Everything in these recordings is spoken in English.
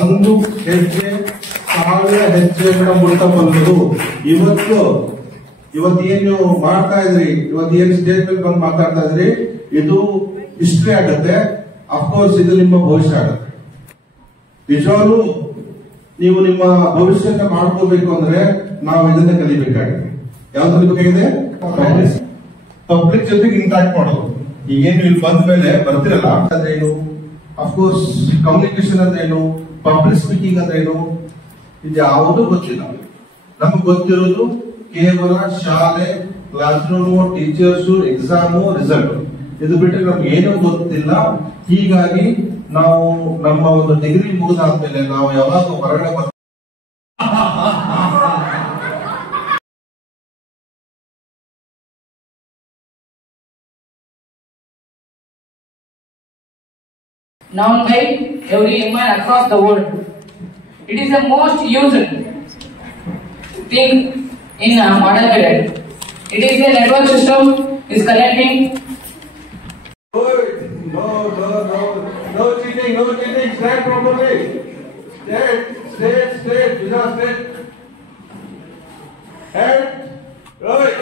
ಒಂದು ಹೆಜ್ಜೆ ಸಾವಿರ ಹೆಜ್ಜೆಗಳ ಮುಟ್ಟಬಲ್ಲದು. ಇವತ್ತೇನು ಮಾಡ್ತಾ ಇದ್ರಿ, ಇವತ್ತೇನು ಸ್ಟೇಜ್ ಮೇಲೆ ಬಂದು ಮಾತಾಡ್ತಾ ಇದ್ರಿ, ಇದು ಹಿಸ್ಟ್ರಿ ಆಗತ್ತೆ. ಅಫ್ಕೋರ್ಸ್ ಇದು ನಿಮ್ಮ ಭವಿಷ್ಯ ಆಗತ್ತೆ. ನಿಜವಾಗ್ಲೂ ನೀವು ನಿಮ್ಮ ಭವಿಷ್ಯನ ಮಾಡ್ಕೋಬೇಕು ಅಂದ್ರೆ ನಾವು ಇದನ್ನ ಕಲಿಬೇಕಾಗಿದೆ. ಯಾವ್ದು ಕಲಿಬೇಕಾಗಿದೆ? ಪಬ್ಲಿಕ್ ಜೊತೆಗೆ ಇಂಟ್ರಾಕ್ಟ್ ಮಾಡೋದು. ಈಗೇನು ಇಲ್ಲಿ ಬಂದ ಮೇಲೆ ಬರ್ತಿರಲ್ಲ ಅಂದ್ರೆ ಏನು, ಅಫ್ಕೋರ್ಸ್ ಕಮ್ಯುನಿಕೇಶನ್ ಅಂದ್ರೆ ಏನು, ಪಬ್ಲಿಕ್ ಸ್ಪೀಕಿಂಗ್ ಅಂದ್ರೆ ಏನು, ಇದು ಯಾವುದೂ ಗೊತ್ತಿಲ್ಲ. ನಮ್ಗೆ ಗೊತ್ತಿರೋದು ಕೇವಲ ಶಾಲೆ, class room, teachers, exam, result. ಇದು ಬಿಟ್ಟರೆ ನಮ್ಗೆ ಏನೂ ಗೊತ್ತಿಲ್ಲ. ಹೀಗಾಗಿ ನಾವು ನಮ್ಮ ಒಂದು ಡಿಗ್ರಿ ಮುಗಿದಾದ್ಮೇಲೆ ನಾವು ಯಾವಾಗ ಹೊರಗಡೆ known by every human across the world. It is the most used thing in modern period. It is a network system is connecting. No cheating, no cheating. Stand properly. Straight. Without straight. Head. Right.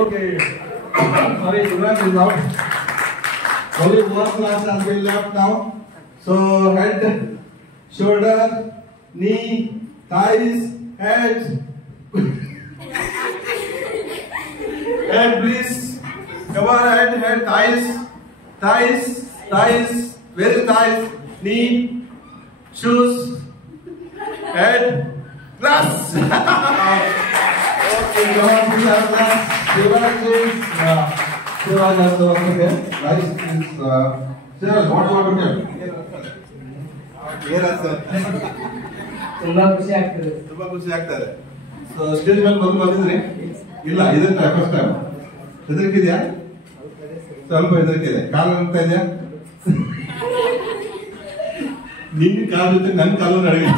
Okay. Sorry, Suraj is out. Only one class has been left now. So head, shoulder, knee, thighs, head. Head, please. Come on, head, thighs. Where is thighs? Knee, shoes, head, glass. Okay, come on, please have glass. Suraj has the one here. Guys, Suraj, what do you want to tell? Here, sir. ತುಂಬಾ ಖುಷಿ ಆಗ್ತದೆ. So stage ಮೇಲೆ ಬಂದಿದ್ರಿ? ಇಲ್ಲ, ಇದೇ first time. ಹೆದರಿಕಿದ್ಯಾ? ಸ್ವಲ್ಪ ಹೆದರಿಕಿದೆ. ಕಾಲು ಅಂತ ಇದೆಯಾ? ನಿನ್ನ ಕಾಲು ಜೊತೆ ನನ್ನ ಕಾಲು ನಡಗೆ.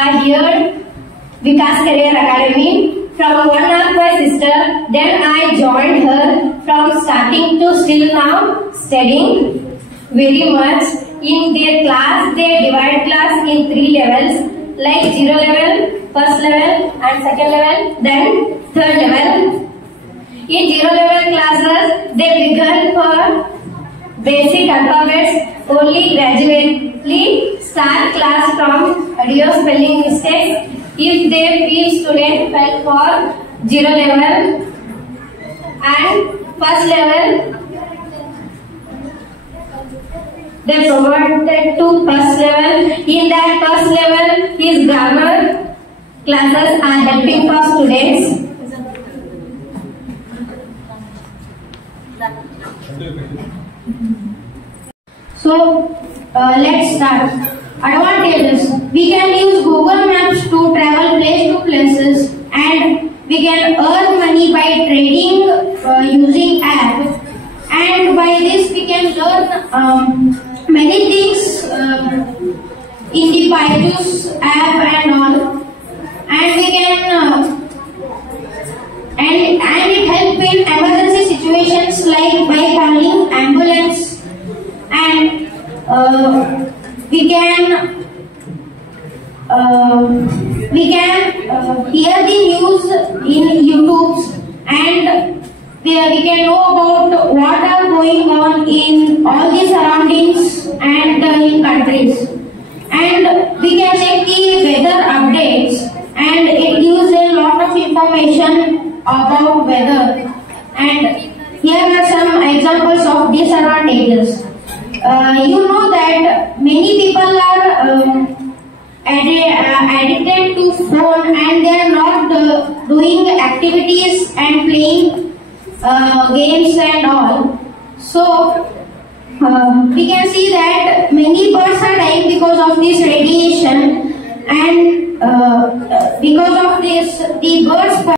I heard Vikas Career Academy from one of my sister. Then I joined her from starting to still now studying very much. In their class, they divide class in 3 levels, like 0 level, first level, and second level, then third level. In 0 level classes, they begin for basic alphabets only gradually start class from audio spelling mistakes if they feel student fell for 0 level and first level. They promoted to first level. In that first level, his grammar classes are helping for students. So let's start. Advantages: we can use Google Maps to travel place to places, and we can earn money by trading using app. And by this we can learn many things in the Byju's app and all. And we can and it helps in emergency situations like by calling ambulance, and we can hear the news in YouTube, and we can know about what are going on in all the surroundings and in countries, and we can check the weather updates, and it gives a lot of information about weather. And here are some examples of disadvantages. You know that many people are addicted to phone, and they are not doing activities and playing games and all. So we can see that many birds are dying because of this radiation, and because of this the birds